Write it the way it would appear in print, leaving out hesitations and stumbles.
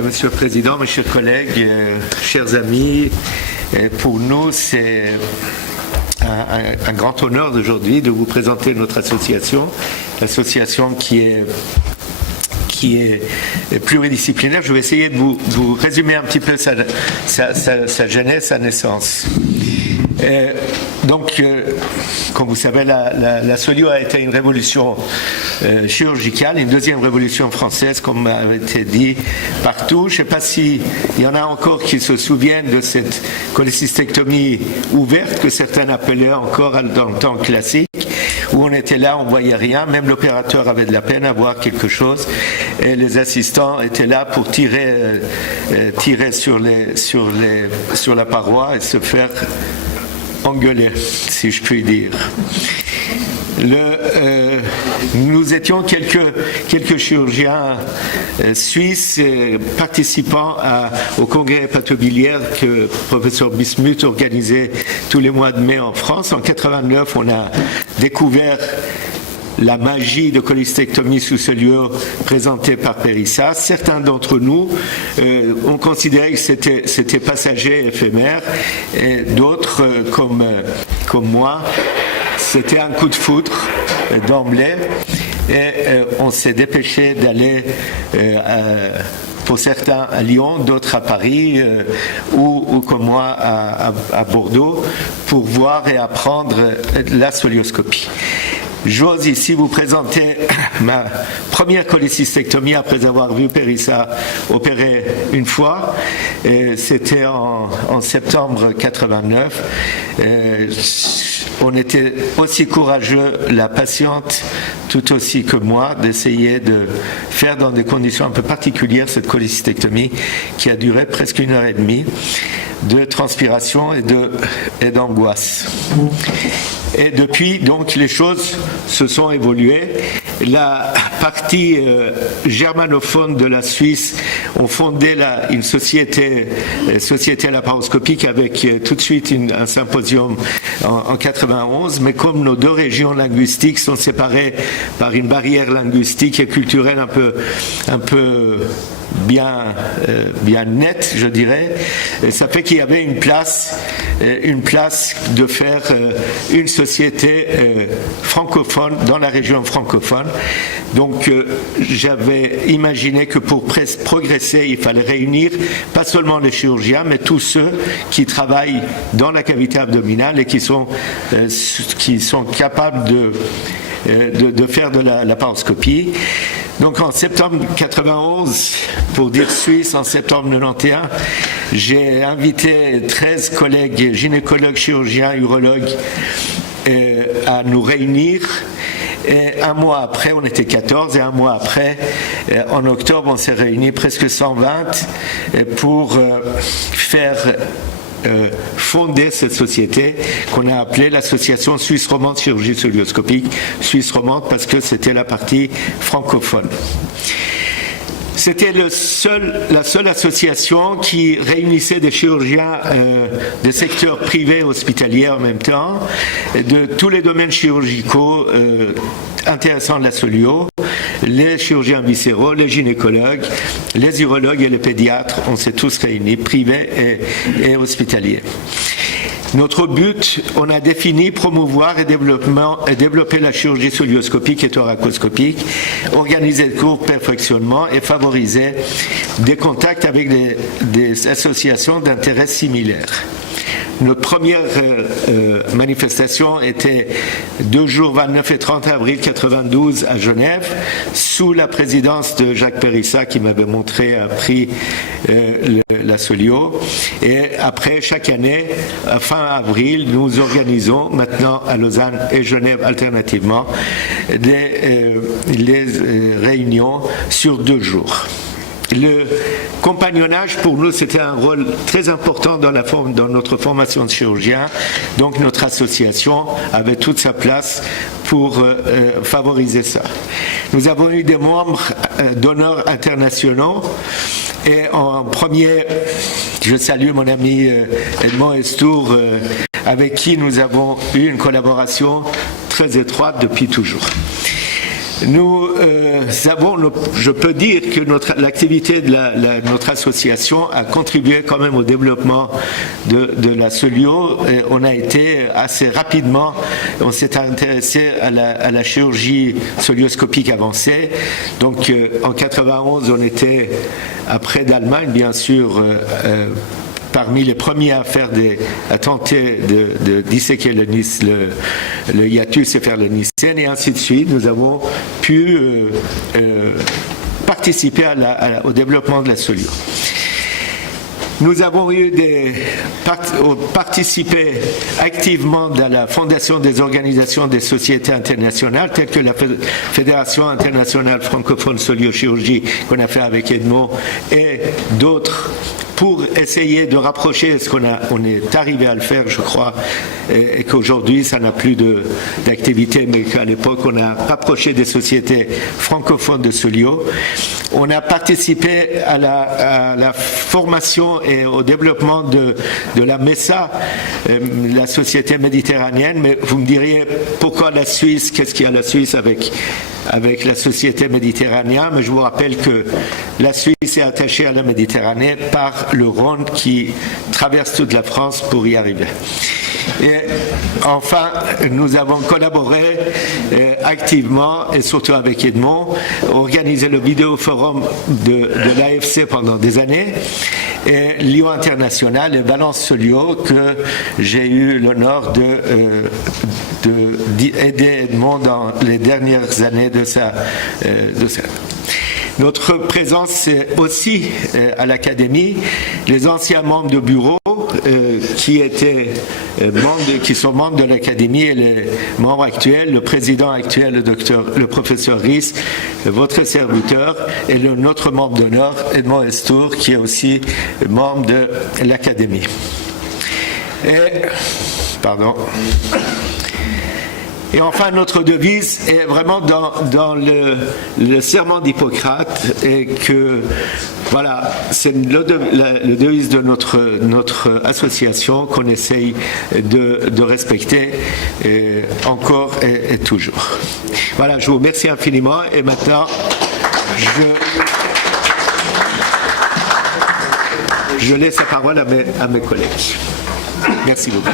Monsieur le Président, mes chers collègues, chers amis, pour nous, c'est un grand honneur d'aujourd'hui de vous présenter notre association, l'association qui est pluridisciplinaire. Je vais essayer de vous résumer un petit peu sa genèse, sa naissance. Donc, comme vous savez, la Solio a été une révolution chirurgicale, une deuxième révolution française, comme a été dit partout. Je ne sais pas s'il y en a encore qui se souviennent de cette cholécystectomie ouverte que certains appelaient encore dans le temps classique, où on était là, on ne voyait rien, même l'opérateur avait de la peine à voir quelque chose, et les assistants étaient là pour tirer sur la paroi et se faire engueuler, si je puis dire. Nous étions quelques chirurgiens suisses participant au congrès hépatobiliaire que le professeur Bismuth organisait tous les mois de mai en France. En 89, on a découvert la magie de cholécystectomie sous cellule présentée par Périssat. Certains d'entre nous ont considéré que c'était passager, éphémère, et d'autres, comme moi, c'était un coup de foudre d'emblée, et on s'est dépêché d'aller pour certains à Lyon, d'autres à Paris ou comme moi à Bordeaux pour voir et apprendre la scolioscopie. J'ose ici vous présenter ma première cholécystectomie après avoir vu Périssat opérer une fois. C'était en septembre 89. On était aussi courageux, la patiente tout aussi que moi, d'essayer de faire dans des conditions un peu particulières cette cholécystectomie qui a duré presque 1h30 de transpiration et d'angoisse. Et depuis, donc, les choses se sont évoluées. La partie germanophone de la Suisse ont fondé une société laparoscopique avec tout de suite un symposium en 91. Mais comme nos deux régions linguistiques sont séparées par une barrière linguistique et culturelle un peu bien nette, je dirais, ça fait qu'il y avait une place de faire une société francophone dans la région francophone. Donc j'avais imaginé que pour progresser, il fallait réunir pas seulement les chirurgiens, mais tous ceux qui travaillent dans la cavité abdominale et qui sont capables de faire de la laparoscopie. Donc en septembre 91, pour dire Suisse, en septembre 91, j'ai invité 13 collègues gynécologues, chirurgiens, urologues à nous réunir. Et un mois après, on était 14, et un mois après, en octobre, on s'est réunis presque 120 pour faire fonder cette société qu'on a appelée l'association Suisse romande chirurgie scolioscopique, Suisse romande parce que c'était la partie francophone. C'était la seule association qui réunissait des chirurgiens des secteurs privés et hospitaliers en même temps, de tous les domaines chirurgicaux intéressants de la Solio, les chirurgiens viscéraux, les gynécologues, les urologues et les pédiatres. On s'est tous réunis, privés et hospitaliers. Notre but, on a défini promouvoir et développer la chirurgie scolioscopique et thoracoscopique, organiser le cours de perfectionnement et favoriser des contacts avec des associations d'intérêts similaires. Notre première manifestation était 2 jours, 29 et 30 avril 92 à Genève, sous la présidence de Jacques Périssat qui m'avait appris la Solio. Et après, chaque année, à fin avril, nous organisons maintenant à Lausanne et Genève alternativement les réunions sur 2 jours. Le compagnonnage, pour nous, c'était un rôle très important dans notre formation de chirurgien. Donc, notre association avait toute sa place pour favoriser ça. Nous avons eu des membres d'honneur internationaux. Et en premier, je salue mon ami Edmond Estour, avec qui nous avons eu une collaboration très étroite depuis toujours. Nous je peux dire que l'activité de notre association a contribué quand même au développement de la Solio. On a été assez rapidement, on s'est intéressé à la chirurgie solioscopique avancée. Donc en 91, on était, après d'Allemagne bien sûr, parmi les premiers à tenter de disséquer le hiatus et faire le nicène, et ainsi de suite. Nous avons pu participer au développement de la Solio. Nous avons participé activement dans la fondation des organisations des sociétés internationales, telles que la Fédération internationale francophone soliochirurgie qu'on a fait avec Edmond et d'autres, pour essayer de rapprocher ce on est arrivé à le faire, je crois, et qu'aujourd'hui ça n'a plus d'activité, mais qu'à l'époque on a rapproché des sociétés francophones de Solio. On a participé à la formation et au développement de la MESA, la société méditerranéenne, mais vous me diriez pourquoi la Suisse, qu'est-ce qu'il y a la Suisse avec la société méditerranéenne, mais je vous rappelle que la Suisse est attachée à la Méditerranée par le Rhône qui traverse toute la France pour y arriver. Et enfin, nous avons collaboré activement, et surtout avec Edmond, organisé le vidéoforum de l'AFC pendant des années, et Lyon International et Valence Solio, que j'ai eu l'honneur d'aider Edmond dans les dernières années de sa. Notre présence aussi à l'Académie, les anciens membres de bureau qui sont membres de l'Académie et les membres actuels, le président actuel, le professeur Ries, votre serviteur, et notre membre d'honneur, Edmond Estour, qui est aussi membre de l'Académie. Et enfin, notre devise est vraiment dans le serment d'Hippocrate, et que, voilà, c'est le devise de notre association qu'on essaye de respecter encore et toujours. Voilà, je vous remercie infiniment, et maintenant, je laisse la parole à mes collègues. Merci beaucoup.